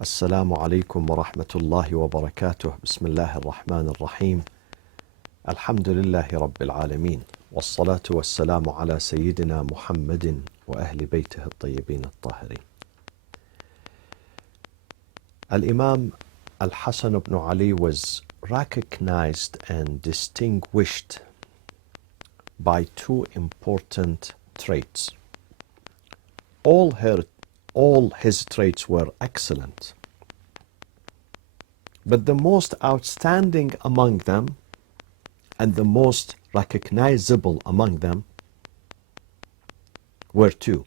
السلام عليكم ورحمة الله وبركاته. بسم الله الرحمن الرحيم. الحمد لله رب العالمين، والصلاة والسلام على سيدنا محمد وأهل بيته الطيبين الطاهرين. Al-Imam Al-Hassan ibn Ali was recognized and distinguished by two important traits. All his traits were excellent, but the most outstanding among them and the most recognizable among them were two: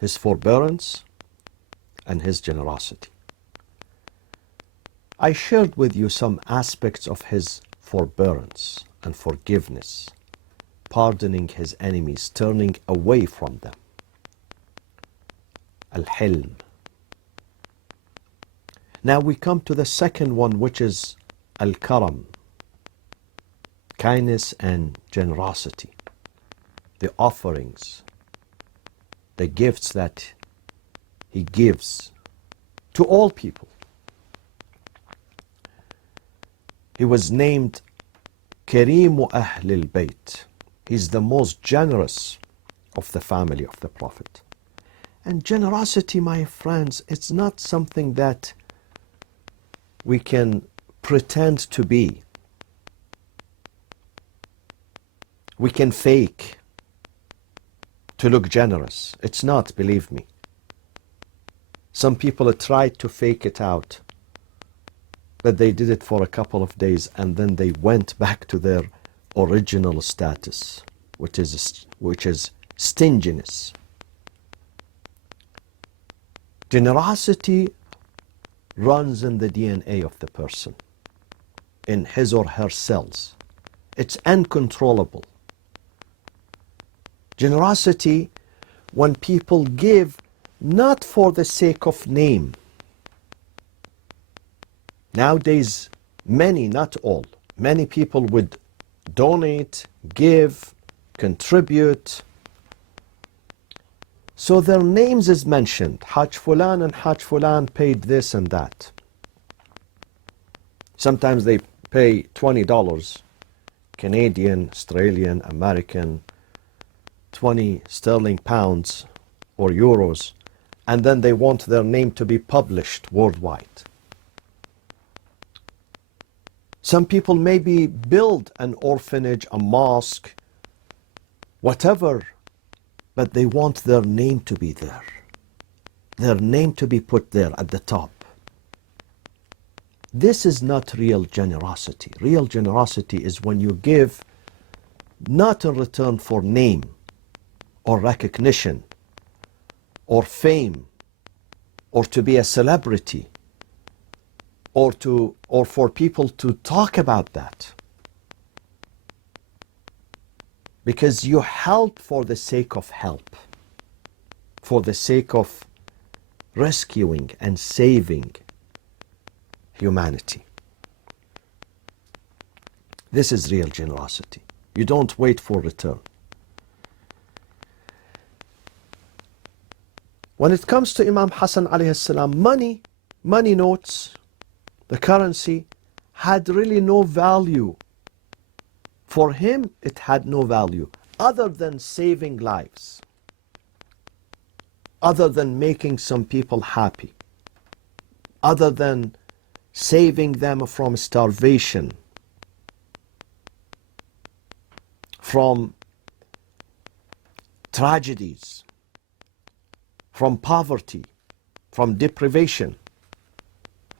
his forbearance and his generosity. I shared with you some aspects of his forbearance and forgiveness, pardoning his enemies, turning away from them. Al-Hilm. Now we come to the second one, which is Al-Karam, kindness and generosity, the offerings, the gifts that he gives to all people. He was named Kareemu Ahlulbayt. He's the most generous of the family of the Prophet. And generosity, my friends, it's not something that we can pretend to be. We can fake to look generous. It's not, believe me. Some people tried to fake it out, but they did it for a couple of days and then they went back to their original status, which is stinginess. Generosity runs in the DNA of the person, in his or her cells. It's uncontrollable. Generosity, when people give not for the sake of name. Nowadays, many, not all, many people would donate, give, contribute, so their names is mentioned. Haj Fulan and Haj Fulan paid this and that. Sometimes they pay $20, Canadian, Australian, American, 20 sterling pounds or euros, and then they want their name to be published worldwide. Some people maybe build an orphanage, a mosque, whatever, but they want their name to be there, their name to be put there at the top. This is not real generosity. Real generosity is when you give not in return for name or recognition or fame or to be a celebrity or for people to talk about that. Because you help for the sake of help, for the sake of rescuing and saving humanity. This is real generosity. You don't wait for return. When it comes to Imam Hasan alayhi salam, money notes, the currency, had really no value. For him, it had no value other than saving lives, other than making some people happy, other than saving them from starvation, from tragedies, from poverty, from deprivation.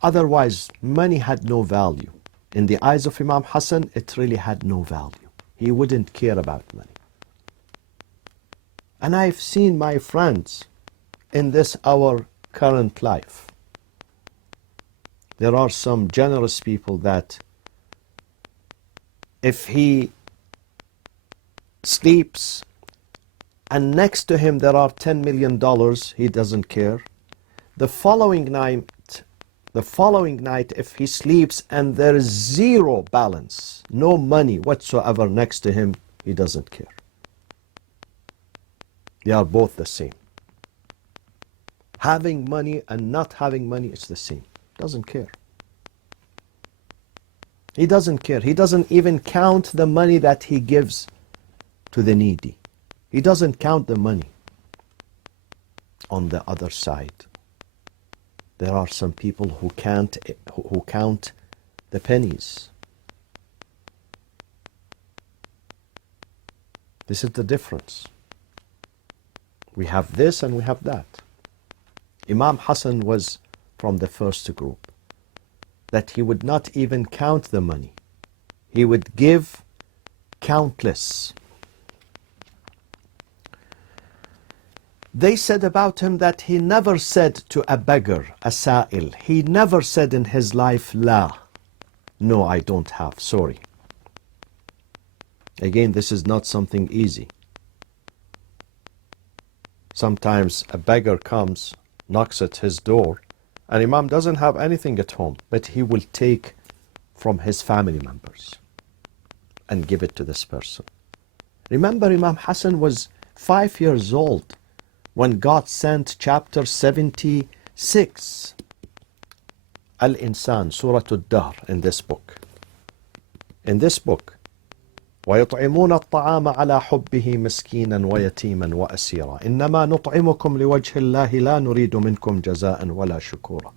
Otherwise, money had no value. In the eyes of Imam Hasan, it really had no value. He wouldn't care about money. And I've seen my friends in this our current life. There are some generous people that if he sleeps and next to him there are $10 million, he doesn't care. The following night, if he sleeps and there is zero balance, no money whatsoever next to him, he doesn't care. They are both the same. Having money and not having money, it's the same. Doesn't care. He doesn't care. He doesn't even count the money that he gives to the needy. He doesn't count the money. On the other side, there are some people who count the pennies. This is the difference. We have this and we have that. Imam Hasan was from the first group, that he would not even count the money. He would give countless. They said about him that he never said to a beggar, a sa'il, he never said in his life, La, no, I don't have, sorry. Again, this is not something easy. Sometimes a beggar comes, knocks at his door, and Imam doesn't have anything at home, but he will take from his family members and give it to this person. Remember, Imam Hasan was 5 years old when God sent chapter 76, Al-Insan, Surah Al-Dahr, in this book. In this book, وَيُطْعِمُونَ الطَّعَامَ عَلَى حُبِّهِ مِسْكِينًا وَيَتِيمًا وَأَسِيرًا إِنَّمَا نُطْعِمُكُمْ لِوَجْهِ اللَّهِ لَا نُرِيدُ مِنْكُمْ جَزَاءً وَلَا شُكُورًا.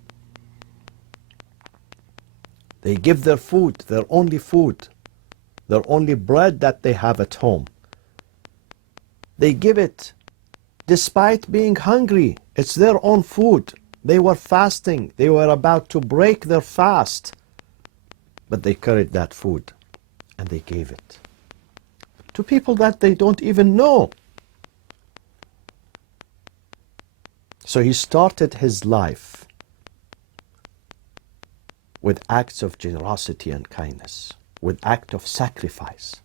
They give their food, their only bread that they have at home. They give it despite being hungry. It's their own food. They were fasting. They were about to break their fast. But they carried that food and they gave it to people that they don't even know. So he started his life with acts of generosity and kindness, with act of sacrifice.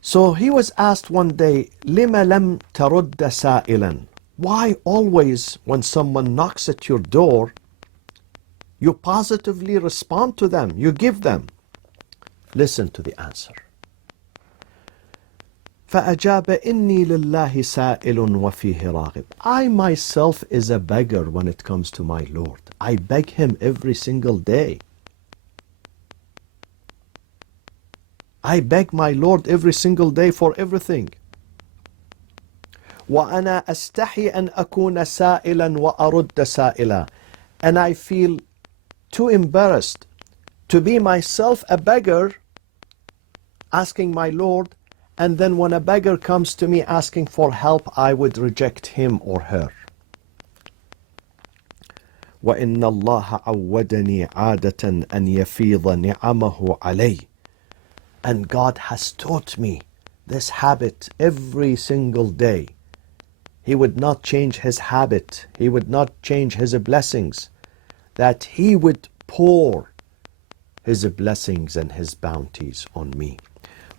So he was asked one day, لِمَ لَمْ تَرُدَّ سَائِلًا? Why always when someone knocks at your door, you positively respond to them, you give them? Listen to the answer. فَأَجَابَ إِنِّي لِلَّهِ سَائِلٌ وَفِيهِ رَاغِبٌ. I myself is a beggar when it comes to my Lord. I beg him every single day. I beg my Lord every single day for everything. وَأَنَا أَسْتَحِي أَنْ أَكُونَ سَائِلًا وَأَرُدَّ سَائِلًا. And I feel too embarrassed to be myself a beggar asking my Lord, and then when a beggar comes to me asking for help, I would reject him or her. وَإِنَّ اللَّهَ عَوَّدَنِي عَادَةً أَنْ يَفِيضَ نِعَمَهُ عَلَيْهِ. And God has taught me this habit every single day. He would not change his habit. He would not change his blessings. That he would pour his blessings and his bounties on me.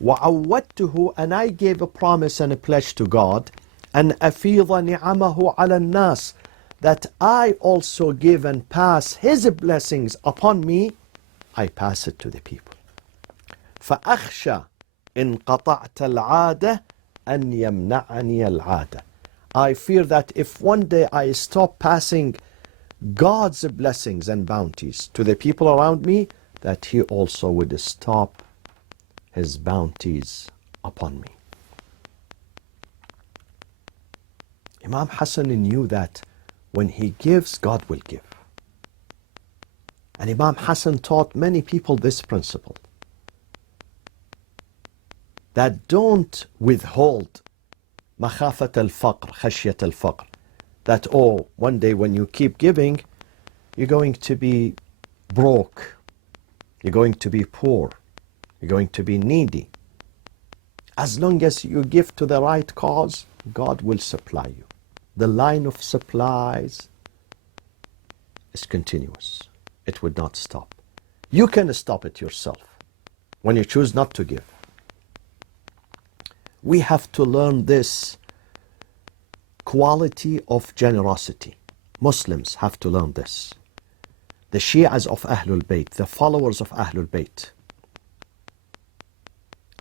وَعَوَّدْتُهُ. And I gave a promise and a pledge to God, أَنْ أَفِيضَ نِعَمَهُ عَلَى النَّاسِ. That I also give and pass his blessings upon me. I pass it to the people. فَأَخْشَى إِنْ قَطَعْتَ الْعَادَةَ أَنْ يَمْنَعَنِيَ الْعَادَةَ. I fear that if one day I stop passing God's blessings and bounties to the people around me, that he also would stop his bounties upon me. Imam Hasan knew that when he gives, God will give. And Imam Hasan taught many people this principle, that don't withhold مخافة الفقر, خشية الفقر. That, oh, one day when you keep giving, you're going to be broke. You're going to be poor. You're going to be needy. As long as you give to the right cause, God will supply you. The line of supplies is continuous. It would not stop. You can stop it yourself when you choose not to give. We have to learn this quality of generosity. Muslims have to learn this. The Shias of Ahlulbayt, the followers of Ahlulbayt,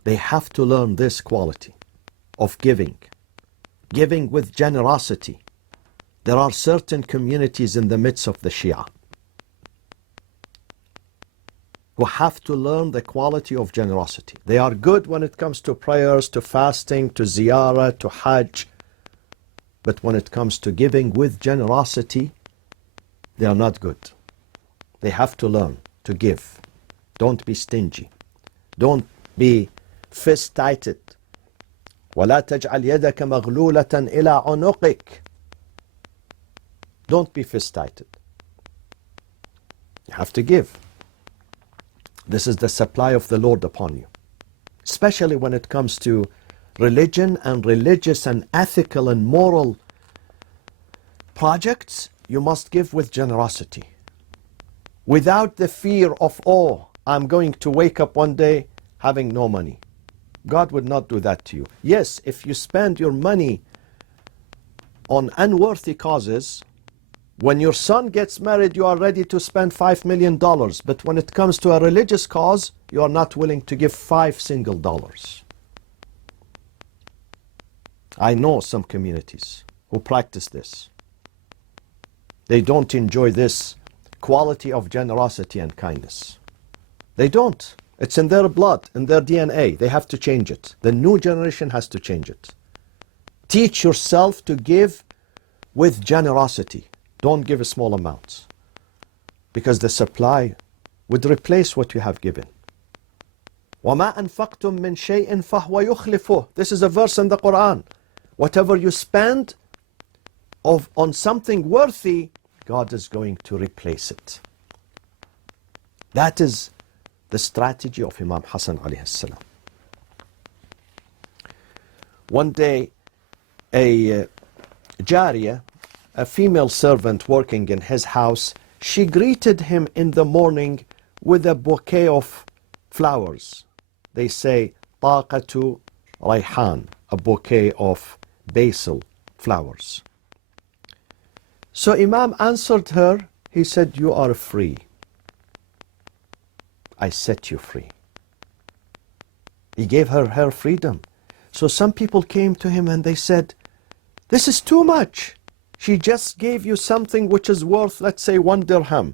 they have to learn this quality of giving, giving with generosity. There are certain communities in the midst of the Shia who have to learn the quality of generosity. They are good when it comes to prayers, to fasting, to ziyarah, to hajj. But when it comes to giving with generosity, they are not good. They have to learn to give. Don't be stingy. Don't be fist-tighted. وَلَا تَجْعَلْ يَدَكَ مَغْلُولَةً إِلَىٰ عُنُقِكَ. Don't be fist-tighted. You have to give. This is the supply of the Lord upon you. Especially when it comes to religion and religious and ethical and moral projects, you must give with generosity. Without the fear of, oh, I'm going to wake up one day having no money. God would not do that to you. Yes, if you spend your money on unworthy causes, when your son gets married, you are ready to spend $5 million. But when it comes to a religious cause, you are not willing to give $5 single. I know some communities who practice this. They don't enjoy this quality of generosity and kindness. They don't. It's in their blood, in their DNA. They have to change it. The new generation has to change it. Teach yourself to give with generosity. Don't give small amounts, because the supply would replace what you have given. وَمَا أَنفَقْتُم مِّن شَيْءٍ فَهُوَ يُخْلِفُهُ. This is a verse in the Quran. Whatever you spend on something worthy, God is going to replace it. That is the strategy of Imam Hasan alayhi salam. One day, a Jariyah, a female servant working in his house, she greeted him in the morning with a bouquet of flowers. They say, طاقة ريحان, a bouquet of basil flowers. So Imam answered her, he said, you are free. I set you free. He gave her freedom. So some people came to him and they said, this is too much. She just gave you something which is worth, let's say, 1 dirham.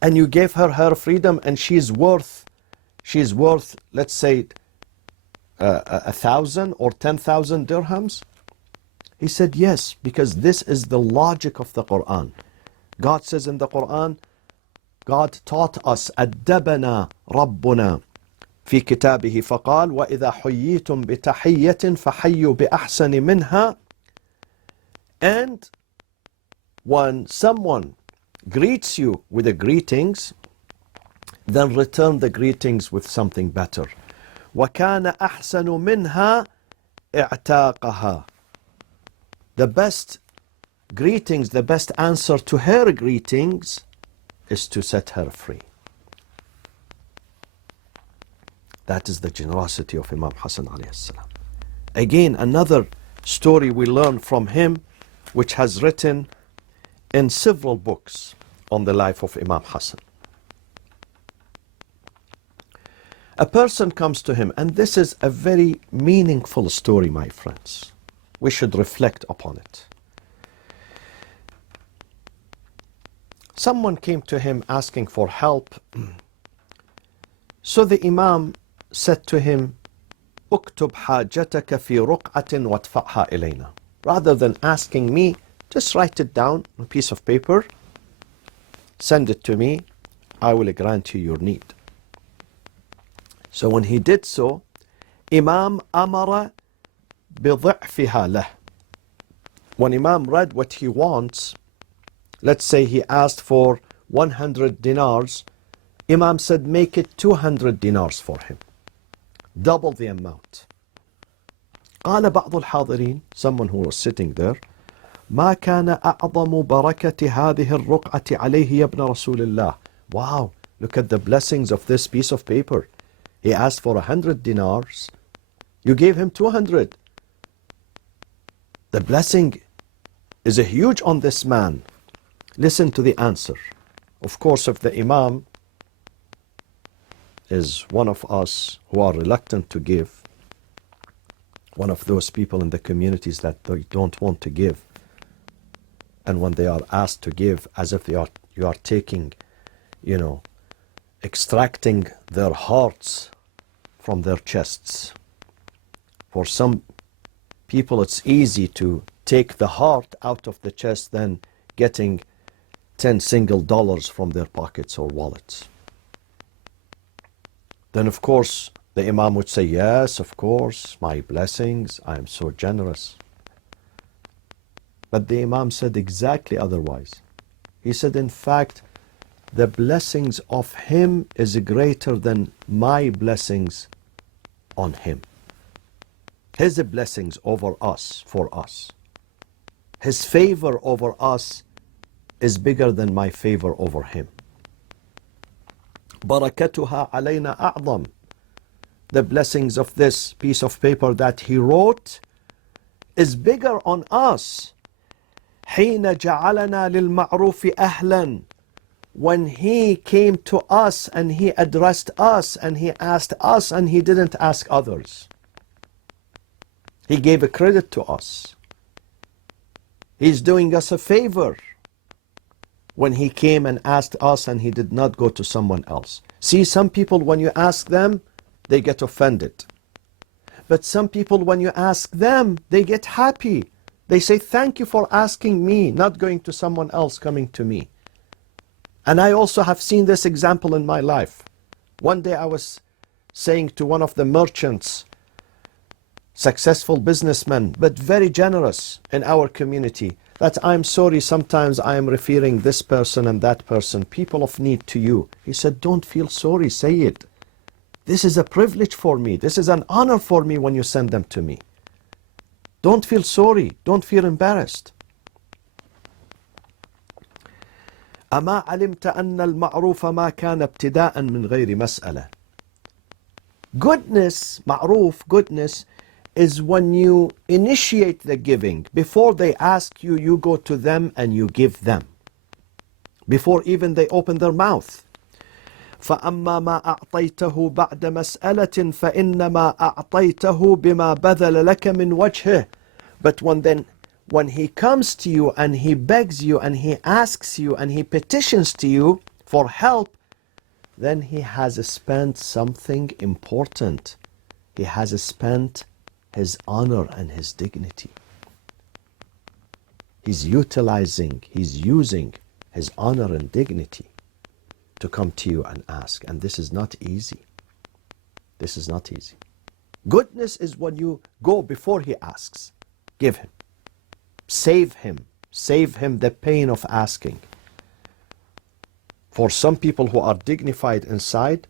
And you gave her freedom, and she's worth, let's say, 1,000 or 10,000 dirhams. He said, yes, because this is the logic of the Quran. God says in the Quran, God taught us, أَدَّبَنَا رَبُّنَا في كتابه فقال وإذا حييتم بتحية فحيوا بأحسن منها. And when someone greets you with the greetings, then return the greetings with something better. وَكَانَ أَحْسَنُ مِنْهَا اعْتَاقَهَا. The best greetings, the best answer to her greetings is to set her free. That is the generosity of Imam Hasan alayhi salam. Again, another story we learn from him, which has written in several books on the life of Imam Hasan. A person comes to him, and this is a very meaningful story, my friends. We should reflect upon it. Someone came to him asking for help. So the Imam said to him, اكتب حاجتك في رقعة وادفعها إلينا. Rather than asking me, just write it down on a piece of paper, send it to me, I will grant you your need. So when he did so, Imam أمر بضعفها له. When Imam read what he wants, let's say he asked for 100 dinars, Imam said, make it 200 dinars for him. Double the amount. قال بعض الحاضرين, someone who was sitting there, ما كان أعظم بركة هذه الرقعة عليه يا ابن رسول الله. Wow, look at the blessings of this piece of paper. He asked for 100 dinars. You gave him 200. The blessing is a huge on this man. Listen to the answer. Of course, if the Imam is one of us who are reluctant to give, one of those people in the communities that they don't want to give. And when they are asked to give, as if you are taking, extracting their hearts from their chests. For some people, it's easy to take the heart out of the chest than getting 10 single dollars from their pockets or wallets. Then, of course, the Imam would say, yes, of course, my blessings, I am so generous. But the Imam said exactly otherwise. He said, in fact, the blessings of him is greater than my blessings on him. His blessings over us, for us. His favor over us is bigger than my favor over him. Barakatuha alayna a'zam. The blessings of this piece of paper that he wrote is bigger on us. حين جعلنا للمعروف أهلا. When he came to us and he addressed us and he asked us and he didn't ask others. He gave a credit to us. He's doing us a favor when he came and asked us and he did not go to someone else. See, some people, when you ask them, they get offended. But some people, when you ask them, they get happy. They say, thank you for asking me, not going to someone else, coming to me. And I also have seen this example in my life. One day I was saying to one of the merchants, successful businessman, but very generous in our community, that I'm sorry, sometimes I am referring this person and that person, people of need, to you. He said, don't feel sorry, say it. This is a privilege for me. This is an honor for me when you send them to me. Don't feel sorry. Don't feel embarrassed. أما علمت أن المعروف ما كان ابتداء من غير مسألة. Goodness, ma'roof, goodness, is when you initiate the giving. Before they ask you, you go to them and you give them. Before even they open their mouth. فأما ما أعطيته بعد مسألة فإنما أعطيته بما بذل لك من وجهه. But when he comes to you and he begs you and he asks you and he petitions to you for help, then he has spent something important. He has spent his honor and his dignity. He's using his honor and dignity to come to you and ask. And this is not easy. This is not easy. Goodness is when you go before he asks. Give him. Save him. Save him the pain of asking. For some people who are dignified inside,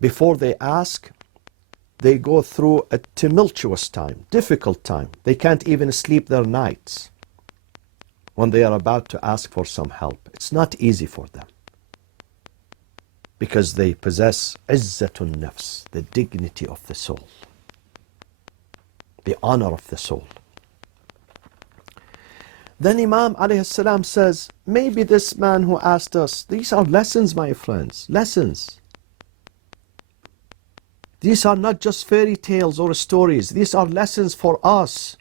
before they ask, they go through a tumultuous time, difficult time. They can't even sleep their nights when they are about to ask for some help. It's not easy for them, because they possess izzatun nafs, the dignity of the soul, the honor of the soul. Then Imam alayhi salam says, maybe this man who asked us, these are lessons, my friends, lessons. These are not just fairy tales or stories. These are lessons for us.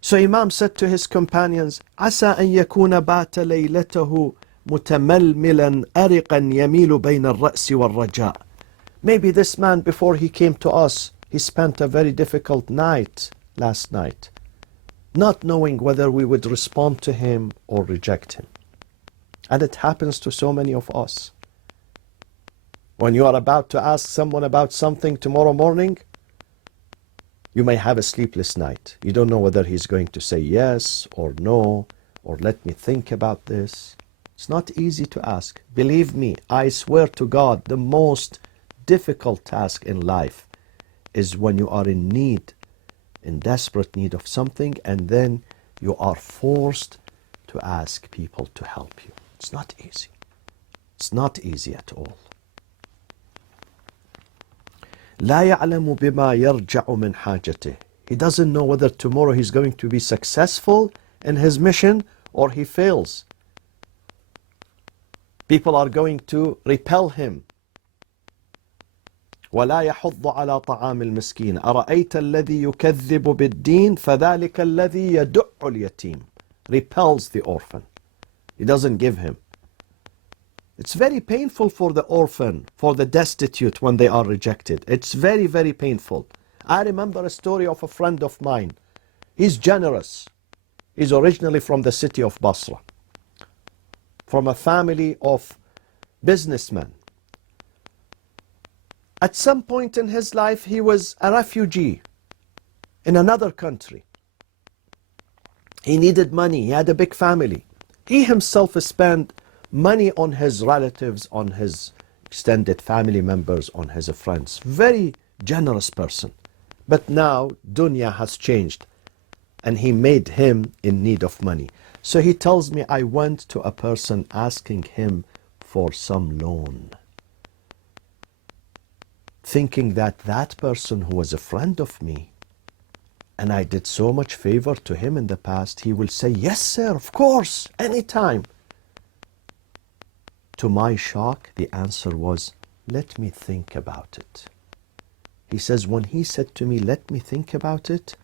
So Imam said to his companions, عسى أن يكون بات ليلته متململا أرقا يميل بين الرأس والرجاء. Maybe this man, before he came to us, he spent a very difficult night last night, not knowing whether we would respond to him or reject him. And it happens to so many of us. When you are about to ask someone about something tomorrow morning, you may have a sleepless night. You don't know whether he's going to say yes or no, or let me think about this. It's not easy to ask. Believe me, I swear to God, the most difficult task in life is when you are in need, in desperate need of something, and then you are forced to ask people to help you. It's not easy. It's not easy at all. لا يعلم بما يرجع من حاجته. He doesn't know whether tomorrow he's going to be successful in his mission or he fails. People are going to repel him, ولا يحض على طعام المسكين أرأيت الذي يكذب بالدين فذلك الذي يدع اليتيم. Repels the orphan. He doesn't give him. It's very painful for the orphan, for the destitute when they are rejected. It's very, very painful. I remember a story of a friend of mine. He's generous. He's originally from the city of Basra, from a family of businessmen. At some point in his life, he was a refugee in another country. He needed money. He had a big family. He himself spent money on his relatives, on his extended family members, on his friends. Very generous person. But now, dunya has changed, and he made him in need of money. So he tells me, I went to a person asking him for some loan, thinking that that person who was a friend of me, and I did so much favor to him in the past, he will say, yes, sir, of course, anytime. To my shock, the answer was, let me think about it. He says, when he said to me, let me think about it,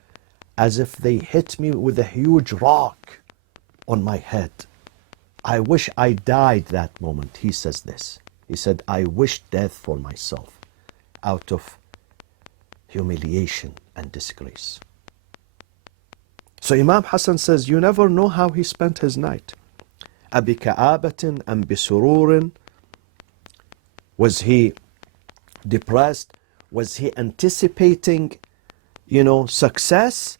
as if they hit me with a huge rock on my head. I wish I died that moment. He says this. He said, I wish death for myself out of humiliation and disgrace. So Imam Hasan says, you never know how he spent his night. أبكآبة أم بسرور? Was he depressed? Was he anticipating, success?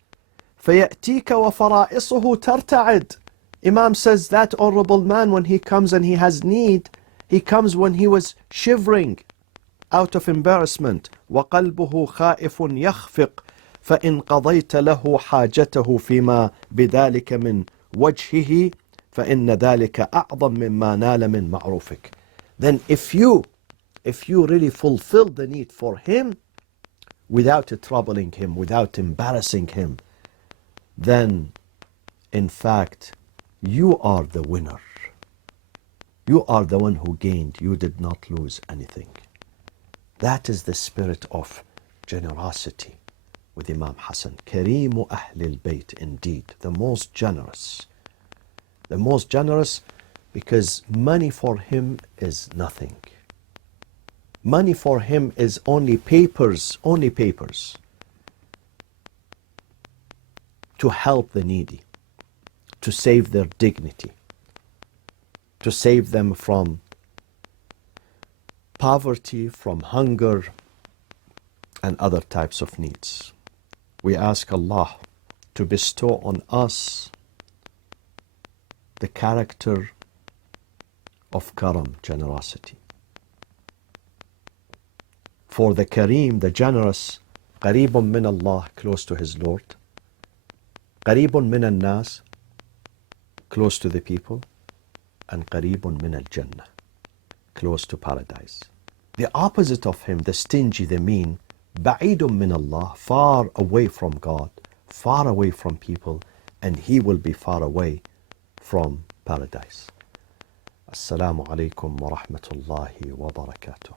فيأتيك وفرائصه ترتعد. Imam says that honorable man, when he comes and he has need, he comes when he was shivering out of embarrassment. وقلبه خائف يخفق فإن قضيت له حاجته فيما بذلك من وجهه فإن ذلك أعظم مما نال من معروفك. Then if you really fulfill the need for him without troubling him, without embarrassing him, then in fact you are the winner. You are the one who gained. You did not lose anything. That is the spirit of generosity with Imam Hasan. Kareemu Ahlulbayt, indeed, the most generous. The most generous, because money for him is nothing. Money for him is only papers to help the needy, to save their dignity, to save them from poverty, from hunger, and other types of needs. We ask Allah to bestow on us the character of karam, generosity. For the Kareem, the generous, قريب من Allah, close to his Lord. قريب من الناس, close to the people. And قريب من الجنة, close to paradise. The opposite of him, the stingy, the mean, بعيد من Allah, far away from God, far away from people, and he will be far away from paradise. Assalamu alaikum wa rahmatullahi wa barakatuh.